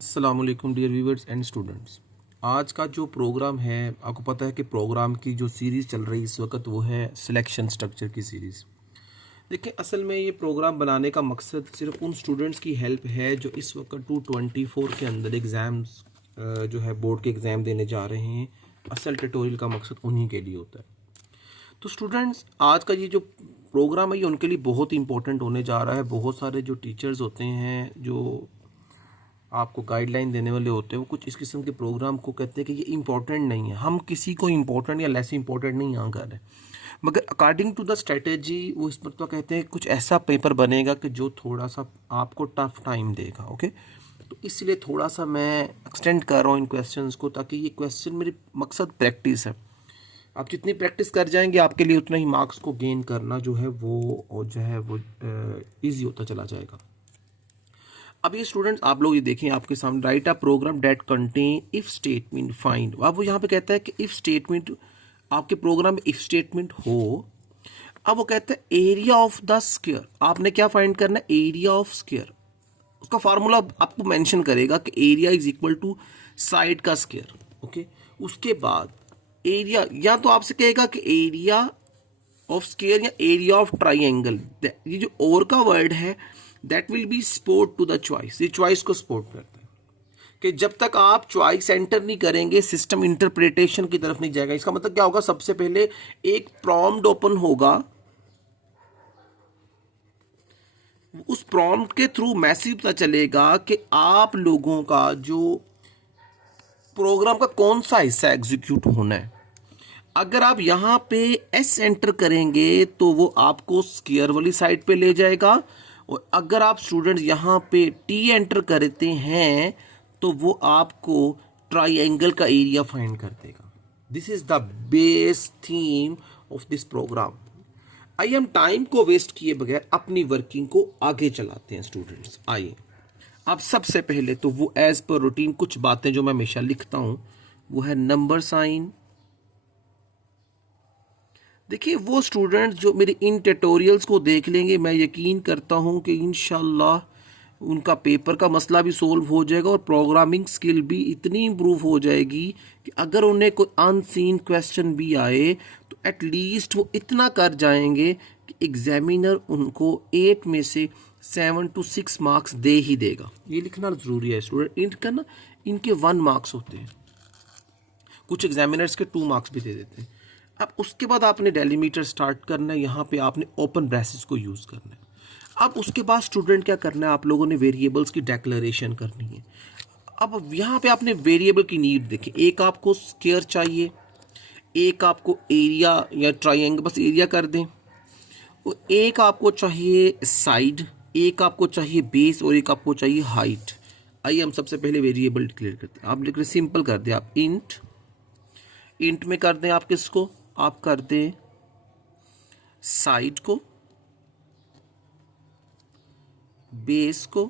अस्सलाम वालेकुम dear viewers and students. आज का जो प्रोग्राम है, आपको पता है कि प्रोग्राम की जो सीरीज़ चल रही है इस वक्त वो है सिलेक्शन स्ट्रक्चर की सीरीज़। देखिए, असल में ये प्रोग्राम बनाने का मकसद सिर्फ उन स्टूडेंट्स की हेल्प है जो इस वक्त 224 के अंदर एग्ज़ाम्स जो है बोर्ड के एग्ज़ाम देने जा रहे हैं। असल ट्यूटोरियल का मकसद उन्हीं के लिए होता है। तो स्टूडेंट्स, आज का ये जो प्रोग्राम है ये उनके लिए बहुत ही इंपॉर्टेंट होने जा रहा है। बहुत सारे जो टीचर्स होते हैं जो आपको गाइडलाइन देने वाले होते हैं, वो कुछ इस किस्म के प्रोग्राम को कहते हैं कि ये इम्पोर्टेंट नहीं है। हम किसी को इम्पोर्टेंट या लेस इम्पोर्टेंट नहीं यहाँ कर रहे, मगर अकॉर्डिंग टू द स्ट्रेटेजी वो इस पर तो कहते हैं कुछ ऐसा पेपर बनेगा कि जो थोड़ा सा आपको टफ टाइम देगा। ओके, तो इसलिए थोड़ा सा मैं एक्सटेंड कर रहा हूँ इन क्वेश्चंस को, ताकि ये क्वेश्चन मेरी मकसद प्रैक्टिस है। आप जितनी प्रैक्टिस कर जाएंगे आपके लिए उतना ही मार्क्स को गेन करना जो है वो ईजी होता चला जाएगा। अब ये स्टूडेंट्स, आप लोग ये देखें आपके सामने, write a program that contain if statement find. अब वो यहाँ पे कहता है कि इफ स्टेटमेंट, आपके प्रोग्राम में इफ स्टेटमेंट हो। अब वो कहता है एरिया ऑफ द स्क्वायर, आपने क्या फाइंड करना है, एरिया ऑफ स्क्वायर। उसका फार्मूला आपको मेंशन करेगा कि area is equal to side का स्क्वायर। ओके, उसके बाद एरिया, या तो आपसे कहेगा कि एरिया ऑफ स्क्वायर या एरिया ऑफ ट्राइंगल। ये जो और का वर्ड है that will be support to the choice, ये चॉइस को सपोर्ट करता है कि जब तक आप चॉइस एंटर नहीं करेंगे सिस्टम इंटरप्रिटेशन की तरफ नहीं जाएगा। इसका मतलब क्या होगा, सबसे पहले एक प्रॉम्प्ट ओपन होगा, उस प्रॉम्प्ट के थ्रू मैसेज पता चलेगा कि आप लोगों का जो प्रोग्राम का कौन सा हिस्सा एग्जीक्यूट होना है। अगर आप यहाँ पे एस एंटर करेंगे तो वो आपको स्क्वायर वाली साइड पे ले जाएगा, और अगर आप स्टूडेंट्स यहाँ पे टी एंटर करते हैं तो वो आपको ट्राइंगल का एरिया फाइंड कर देगा। This is the base theme of this program. आइए हम टाइम को वेस्ट किए बगैर अपनी वर्किंग को आगे चलाते हैं स्टूडेंट्स। आइए, अब सबसे पहले तो वो एज पर रूटीन कुछ बातें जो मैं हमेशा लिखता हूँ वो है नंबर साइन। देखिए, वो स्टूडेंट्स जो मेरे इन ट्यूटोरियल्स को देख लेंगे, मैं यकीन करता हूँ कि इंशाल्लाह उनका पेपर का मसला भी सोल्व हो जाएगा और प्रोग्रामिंग स्किल भी इतनी इम्प्रूव हो जाएगी कि अगर उन्हें कोई अनसीन क्वेश्चन भी आए तो एटलीस्ट वो इतना कर जाएंगे कि एग्जामिनर उनको 8 में से 7 to 6 मार्क्स दे ही देगा। ये लिखना ज़रूरी है स्टूडेंट। इनका ना, इनके 1 मार्क्स होते हैं, कुछ एग्जामिनर्स के 2 मार्क्स भी दे देते हैं। अब उसके बाद आपने डेलीमीटर स्टार्ट करना है, यहाँ पे आपने ओपन ब्रेसेस को यूज़ करना है। अब उसके बाद स्टूडेंट क्या करना है, आप लोगों ने वेरिएबल्स की डेक्लेरेशन करनी है। अब यहाँ पे आपने वेरिएबल की नीड देखें, एक आपको स्क्वायर चाहिए, एक आपको एरिया या ट्राइंगल, बस एरिया कर दें, और एक आपको चाहिए साइड, एक आपको चाहिए बेस, और एक आपको चाहिए हाइट। आइए हम सबसे पहले वेरिएबल डिक्लेयर करते हैं। आप लिख रहे, सिंपल कर दें आप, इंट में कर दें, आप किसको, आप कर दें साइड को, बेस को,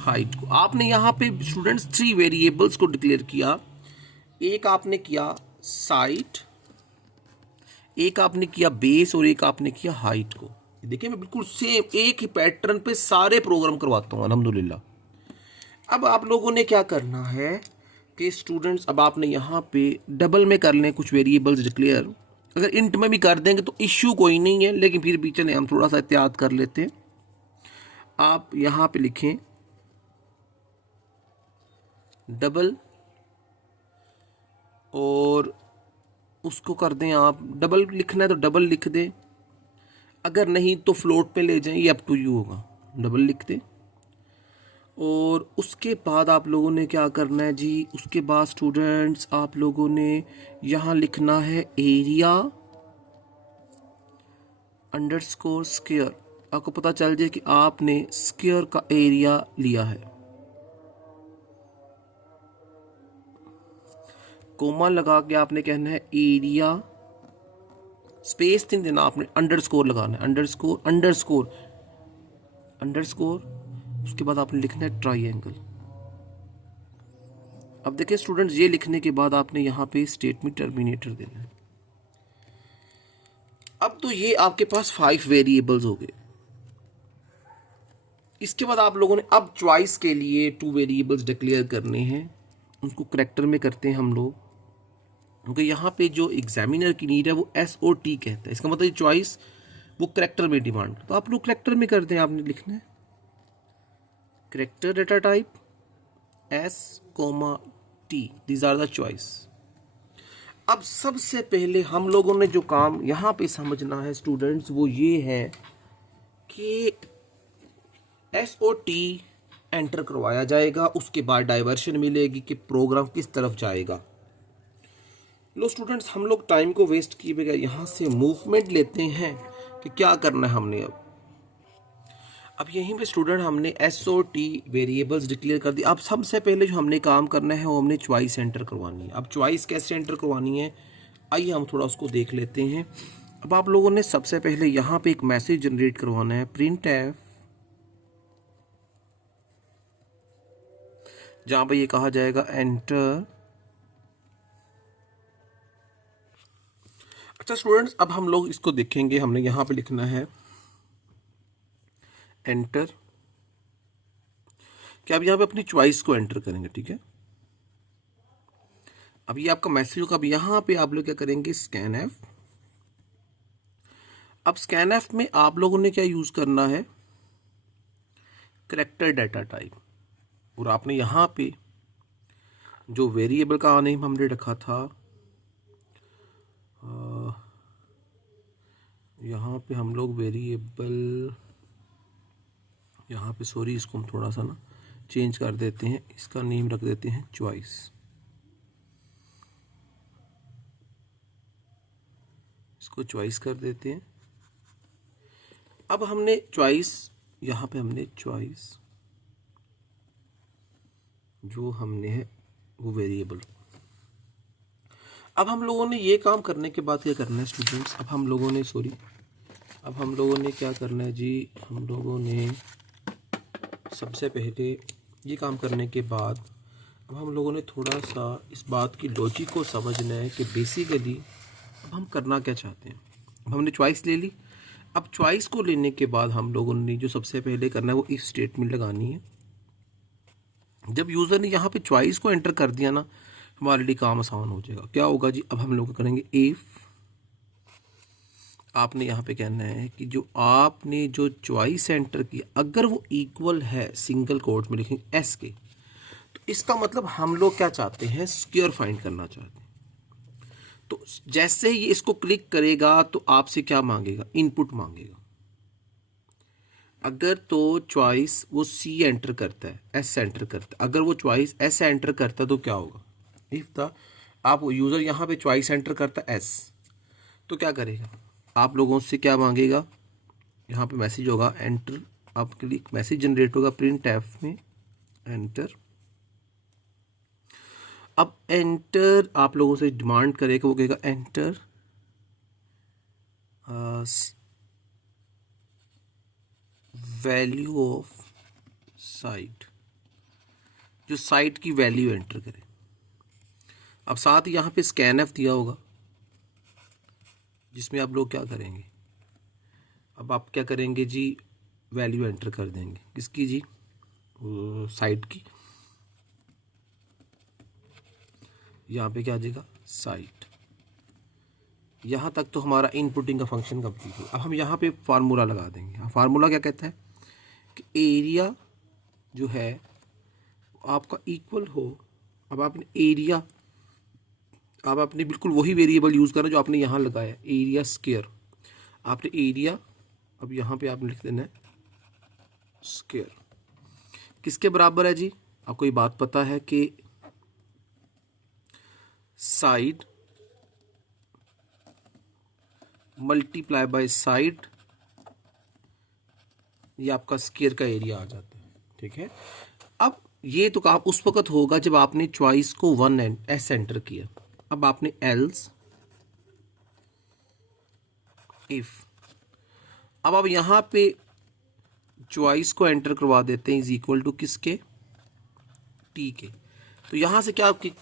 हाइट को। आपने यहां पे स्टूडेंट्स 3 वेरिएबल्स को डिक्लेयर किया। एक आपने किया साइड, एक आपने किया बेस, और एक आपने किया हाइट को। देखिए, मैं बिल्कुल सेम एक ही पैटर्न पे सारे प्रोग्राम करवाता हूं अल्हम्दुलिल्लाह। अब आप लोगों ने क्या करना है कि स्टूडेंट्स, अब आपने यहाँ पे डबल में कर लें कुछ वेरिएबल्स डिक्लेयर। अगर इंट में भी कर देंगे तो इश्यू कोई नहीं है, लेकिन फिर भी चले हम थोड़ा सा एहतियात कर लेते हैं। आप यहाँ पे लिखें डबल, और उसको कर दें, आप डबल लिखना है तो डबल लिख दें, अगर नहीं तो फ्लोट पे ले जाएं, ये अप टू यू होगा। डबल लिख दें, और उसके बाद आप लोगों ने क्या करना है जी, उसके बाद स्टूडेंट्स आप लोगों ने यहाँ लिखना है एरिया अंडरस्कोर स्क्वायर। आपको पता चल जाए कि आपने स्क्वायर का एरिया लिया है। कोमा लगा के आपने कहना है एरिया, स्पेस नहीं देना आपने, अंडरस्कोर लगाना है, अंडरस्कोर अंडरस्कोर अंडरस्कोर। उसके बाद आपने लिखना है ट्राइंगल। अब देखिए स्टूडेंट्स, ये लिखने के बाद आपने यहाँ पे स्टेटमेंट टर्मिनेटर देना है। अब तो ये आपके पास 5 वेरिएबल्स हो गए। इसके बाद आप लोगों ने अब चॉइस के लिए 2 वेरिएबल्स डिक्लेयर करने हैं, उसको करेक्टर में करते हैं हम लोग, क्योंकि यहाँ पे जो एग्जामिनर की नीड है वो SOT कहता है, इसका मतलब चॉइस वो करेक्टर में डिमांड, तो आप लोग करेक्टर में करते हैं, आपने लिखना है character data type S, T, these are the choice. अब सबसे पहले हम लोगों ने जो काम यहाँ पे समझना है स्टूडेंट्स वो ये है कि SOT एंटर करवाया जाएगा, उसके बाद डाइवर्शन मिलेगी कि प्रोग्राम किस तरफ जाएगा। लो स्टूडेंट्स, हम लोग टाइम को वेस्ट किए बगैर यहाँ से मूवमेंट लेते हैं कि क्या करना है हमने। अब यहीं पे स्टूडेंट हमने SOT वेरिएबल्स डिक्लेयर कर दी। अब सबसे पहले जो हमने काम करना है वो हमने चॉइस एंटर करवानी है। अब चॉइस कैसे एंटर करवानी है, आइए हम थोड़ा उसको देख लेते हैं। अब आप लोगों ने सबसे पहले यहाँ पे एक मैसेज जनरेट करवाना है, printf, जहाँ पे ये कहा जाएगा एंटर। अच्छा स्टूडेंट्स, अब हम लोग इसको देखेंगे, हमने यहाँ पे लिखना है एंटर, कि अब यहाँ पे अपनी चॉइस को एंटर करेंगे, ठीक है। अब ये आपका मैसेज होगा। अब यहाँ पे आप लोग क्या करेंगे, स्कैनएफ। अब स्कैनएफ में आप लोगों ने क्या यूज करना है, करेक्टर डेटा टाइप, और आपने यहाँ पे जो वेरिएबल का नेम हमने रखा था, यहाँ पे हम लोग वेरिएबल, यहाँ पे सॉरी इसको हम थोड़ा सा ना चेंज कर देते हैं, इसका नेम रख देते हैं चॉइस। इसको चॉइस कर देते हैं। अब हमने चॉइस, यहाँ पे हमने चॉइस जो हमने है वो वेरिएबल। अब हम लोगों ने ये काम करने के बाद क्या करना है स्टूडेंट्स, अब हम लोगों ने क्या करना है जी, हम लोगों ने सबसे पहले ये काम करने के बाद अब हम लोगों ने थोड़ा सा इस बात की लॉजिक को समझना है कि बेसिकली अब हम करना क्या चाहते हैं। अब हमने चॉइस ले ली। अब चॉइस को लेने के बाद हम लोगों ने जो सबसे पहले करना है वो इफ स्टेटमेंट लगानी है। जब यूज़र ने यहाँ पे चॉइस को एंटर कर दिया ना, हमारे लिए काम आसान हो जाएगा। क्या होगा जी, अब हम लोग करेंगे इफ, आपने यहाँ पे कहना है कि जो आपने जो चॉइस एंटर किया अगर वो इक्वल है, सिंगल कोट में लिखेंगे एस के, तो इसका मतलब हम लोग क्या चाहते हैं, स्क्वायर फाइंड करना चाहते हैं। तो जैसे ही इसको क्लिक करेगा तो आपसे क्या मांगेगा, इनपुट मांगेगा। अगर तो चॉइस वो सी एंटर करता है, एस एंटर करता है, अगर वो चॉइस एस एंटर करता है तो क्या होगा, इफ था आप यूज़र यहाँ पे चॉइस एंटर करता है एस, तो क्या करेगा, आप लोगों से क्या मांगेगा, यहाँ पे मैसेज होगा एंटर, आपके लिए मैसेज जनरेट होगा printf में एंटर। अब एंटर आप लोगों से डिमांड करेगा, वो कहेगा एंटर वैल्यू ऑफ साइट, जो साइट की वैल्यू एंटर करे। अब साथ ही यहाँ पे स्कैनएफ दिया होगा जिसमें आप लोग क्या करेंगे, अब आप क्या करेंगे जी, वैल्यू एंटर कर देंगे किसकी जी, साइट की। यहाँ पे क्या आ जाएगा, साइट। यहाँ तक तो हमारा इनपुटिंग का फंक्शन कंप्लीट हो। अब हम यहाँ पे फार्मूला लगा देंगे। फार्मूला क्या कहता है कि एरिया जो है आपका इक्वल हो। अब आपने एरिया, अब आपने बिल्कुल वही वेरिएबल यूज़ करना जो आपने यहाँ लगाया, एरिया स्क्वायर। आपने एरिया, अब यहाँ पे आपने लिख देना है स्क्वायर, किसके बराबर है जी, आपको ये बात पता है कि साइड मल्टीप्लाई बाय साइड, ये आपका स्क्वायर का एरिया आ जाता है, ठीक है। अब ये तो आप उस वक्त होगा जब आपने चॉइस को 1 एस एंटर किया। अब आपने एल्स इफ, अब आप यहाँ पे चॉइस को एंटर करवा देते हैं इज इक्वल टू किसके, टी के। तो यहाँ से क्या आपकी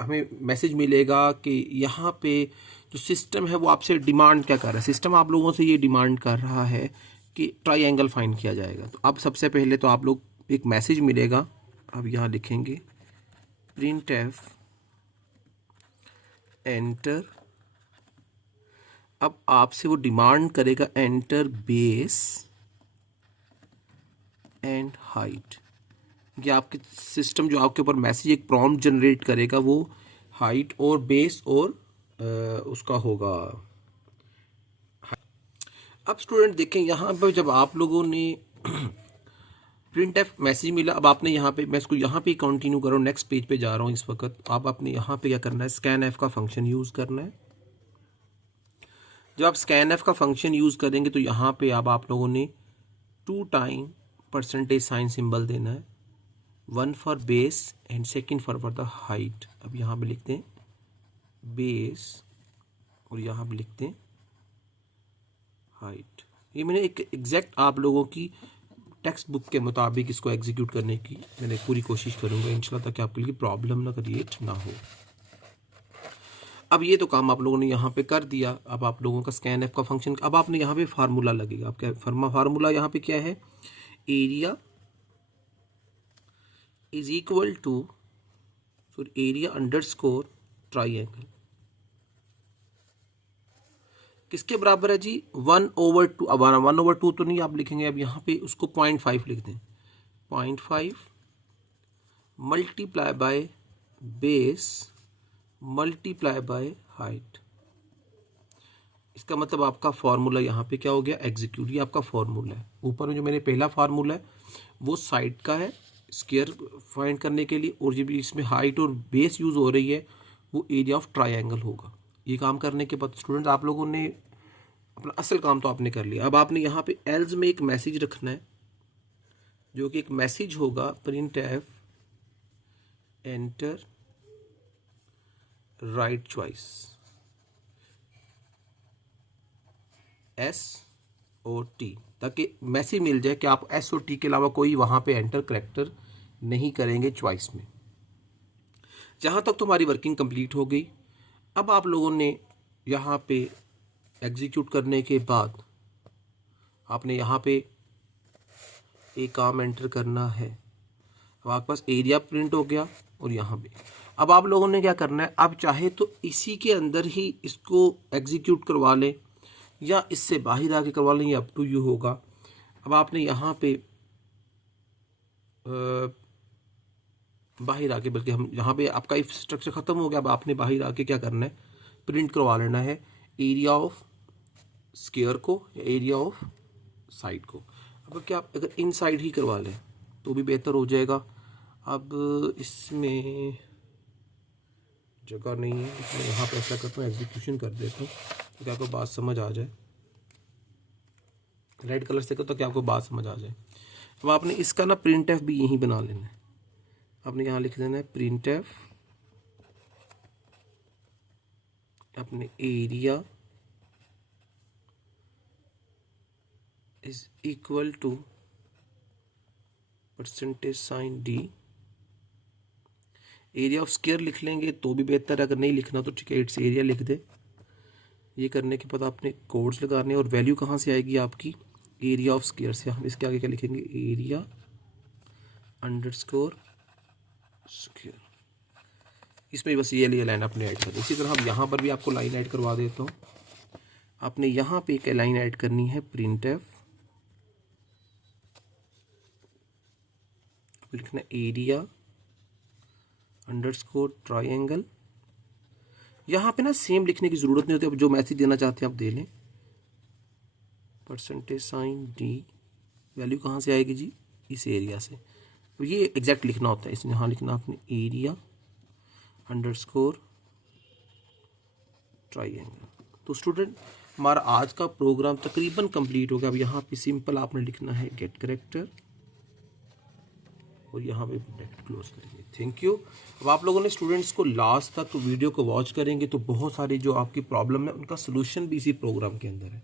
हमें मैसेज मिलेगा कि यहाँ पे जो सिस्टम है वो आपसे डिमांड क्या कर रहा है, सिस्टम आप लोगों से ये डिमांड कर रहा है कि ट्राइंगल फाइंड किया जाएगा। तो अब सबसे पहले तो आप लोग एक मैसेज मिलेगा, अब यहाँ लिखेंगे printf एंटर। अब आपसे वो डिमांड करेगा एंटर बेस एंड हाइट। ये आपके सिस्टम जो आपके ऊपर मैसेज एक प्रॉम्प्ट जनरेट करेगा वो हाइट और बेस और उसका होगा। अब स्टूडेंट देखें यहाँ पर जब आप लोगों ने प्रिंट एफ मैसेज मिला, अब आपने यहाँ पे, मैं इसको यहाँ पे कंटिन्यू कर रहा हूँ, नेक्स्ट पेज पे जा रहा हूँ इस वक्त। अब आपने यहाँ पे क्या करना है, स्कैन एफ का फंक्शन यूज़ करना है। जब आप स्कैन एफ का फंक्शन यूज़ करेंगे तो यहाँ पे अब आप लोगों ने 2 टाइम परसेंटेज साइन सिंबल देना है, 1 for base and second for the height. अब यहाँ पे लिखते हैं बेस और यहाँ पे लिखते हैं हाइट। ये मैंने एक एग्जैक्ट आप लोगों की टेक्स्ट बुक के मुताबिक इसको एग्जीक्यूट करने की मैंने पूरी कोशिश करूँगा इंशाल्लाह, ताकि आपके लिए प्रॉब्लम ना क्रिएट ना हो। अब ये तो काम आप लोगों ने यहाँ पे कर दिया। अब आप लोगों का स्कैन एफ का फंक्शन, अब आपने यहाँ पे फार्मूला लगेगा। अब क्या फार्मूला यहाँ पे क्या है, area is equal to area underscore triangle, किसके बराबर है जी, 1/2। अब 1/2 तो नहीं आप लिखेंगे, अब यहाँ पे उसको 0.5 लिख दें, 0.5 multiply by base multiply by height. इसका मतलब आपका फॉर्मूला यहाँ पे क्या हो गया, एग्जीक्यूट। ये आपका फॉर्मूला है। ऊपर में जो मैंने पहला फार्मूला है वो साइड का है स्क्वायर फाइंड करने के लिए, और जो भी इसमें हाइट और बेस यूज़ हो रही है वो एरिया ऑफ ट्राइंगल होगा। ये काम करने के बाद स्टूडेंट्स आप लोगों ने अपना असल काम तो आपने कर लिया। अब आपने यहाँ पे एल्स में एक मैसेज रखना है, जो कि एक मैसेज होगा print F enter right choice SOT, ताकि मैसेज मिल जाए कि आप SOT के अलावा कोई वहाँ पे एंटर करेक्टर नहीं करेंगे चॉइस में। जहाँ तक तुम्हारी वर्किंग कंप्लीट हो गई। अब आप लोगों ने यहाँ पे एग्जीक्यूट करने के बाद आपने यहाँ पे एक काम एंटर करना है। अब आपके पास एरिया प्रिंट हो गया और यहाँ पे अब आप लोगों ने क्या करना है, आप चाहे तो इसी के अंदर ही इसको एग्जीक्यूट करवा लें या इससे बाहर आके करवा लें, ये अप टू यू होगा। अब आपने यहाँ पे बाहर आके, बल्कि हम यहाँ पे आपका इफ स्ट्रक्चर ख़त्म हो गया, अब आपने बाहर आके क्या करना है, प्रिंट करवा लेना है एरिया ऑफ स्क्वायर को या एरिया ऑफ साइड को। अब क्या आप अगर इन साइड ही करवा लें तो भी बेहतर हो जाएगा। अब इसमें जगह नहीं है, इसमें यहाँ पे ऐसा करता हूँ, एग्जीक्यूशन कर देता हूँ ताकि आपको बात समझ आ जाए। रेड कलर से तो क्या आपको बात समझ आ जाए। अब आपने इसका ना प्रिंट एफ भी यहीं बना लेना है। आपने यहाँ लिख देना है प्रिंट एफ अपने area is equal to percentage sign D। Area of square लिख लेंगे तो भी बेहतर है, अगर नहीं लिखना तो ठीक है, इट्स एरिया लिख दे। ये करने के बाद आपने कोड्स लगाने, और वैल्यू कहाँ से आएगी आपकी, एरिया ऑफ स्क्वायर से। हम इसके आगे क्या लिखेंगे, एरिया अंडरस्कोर स्क्वायर। इसमें बस ये लाइन आपने ऐड कर दी। इसी तरह हम यहाँ पर भी आपको लाइन ऐड करवा देता हूँ। आपने यहाँ पे एक लाइन ऐड करनी है प्रिंट एफ, लिखना एरिया अंडरस्कोर ट्राइंगल। यहाँ पे ना सेम लिखने की ज़रूरत नहीं होती, अब जो मैसेज देना चाहते हैं आप दे लें, परसेंटेज साइन D। वैल्यू कहाँ से आएगी जी, इस एरिया से। तो ये एग्जैक्ट लिखना होता है, इसमें यहाँ लिखना आपने एरिया अंडरस्कोर ट्राइंगल। तो स्टूडेंट हमारा आज का प्रोग्राम तकरीबन कंप्लीट हो गया। अब यहाँ पे सिंपल आपने लिखना है गेट करेक्टर और यहाँ पे ब्रैकेट क्लोज करेंगे। Thank you. अब आप लोगों ने स्टूडेंट्स को लास्ट तक वीडियो को वॉच करेंगे तो बहुत सारी जो आपकी प्रॉब्लम है उनका सोल्यूशन भी इसी प्रोग्राम के अंदर है।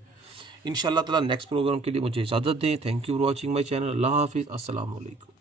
इंशाल्लाह ताला नेक्स्ट प्रोग्राम के लिए मुझे इजाज़त दें। Thank you for watching my channel. अल्लाह हाफिज़। अस्सलाम वालेकुम।